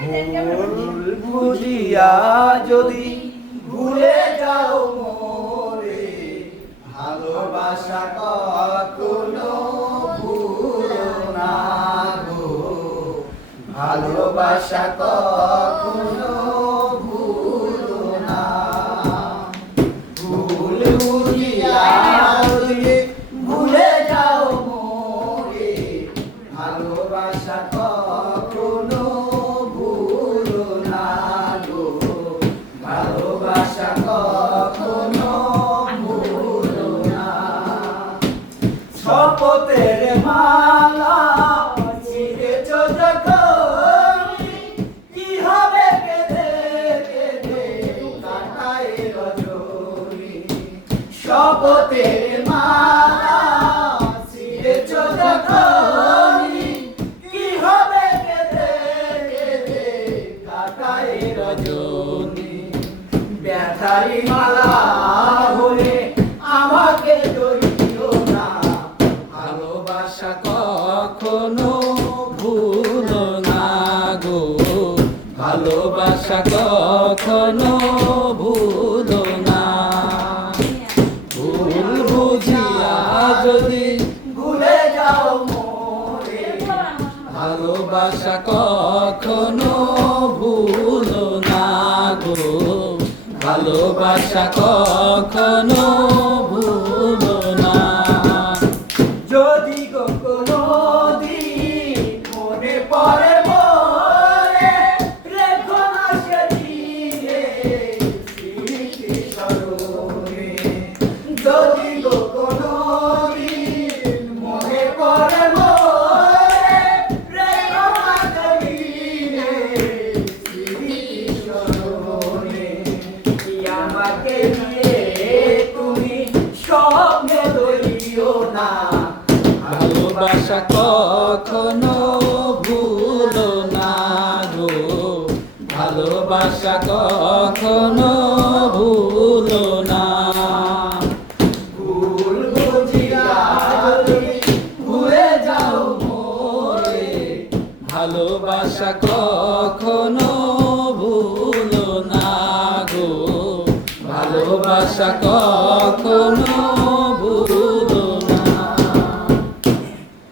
ভুল বুঝিয়া যদি ভুলে যাও মোরে, ভালোবাসা কখনো ভুলো না গো, ভালোবাসা কখনো ভুলো না। ভুল বুঝিয়া যদি ভুলে যাও মোরে, ভালোবাসা কখনো ভুলো না গো, ভালোবাসা কখনো ভুলো না। শপথের মালা ছিঁড়েছ যখন, কি হবে কেঁদে কেঁদে কাটায় রজনী। শপথের মালা ছিঁড়েছ যখন, কি হবে কেঁদে কেঁদে কাটায় রজনী। ব্যথারি মালা হয়ে আমাকে জড়িও না, ভালোবাসা কখনো ভুলো না গো, ভালোবাসা কখনো ভুলো না। ভুল বুঝিয়া যদি ভুলে যাও মোরে, ভালোবাসা কখনো ভুলো না গো, ভালোবাসা কখনো ভুলো না। যদি গো কোনোদিন মনে পড়ে মোরে, রেখো না সেদিনে স্মৃতি স্মরণে। যদি গো কোনোদিন মনে পড়ে মোরে, রেখো না সেদিনে স্মৃতি স্মরণে। আমাকে নিয়ে তুমি স্বপ্নে ধরিও না, ভালোবাসা কখনো ভুলো না গো, ভালোবাসা কখনো ভুলো না। ভুল বুঝিয়া যদি ভুলে যাও মোরে, ভালোবাসা কখনো ভুলো না গো, ভালোবাসা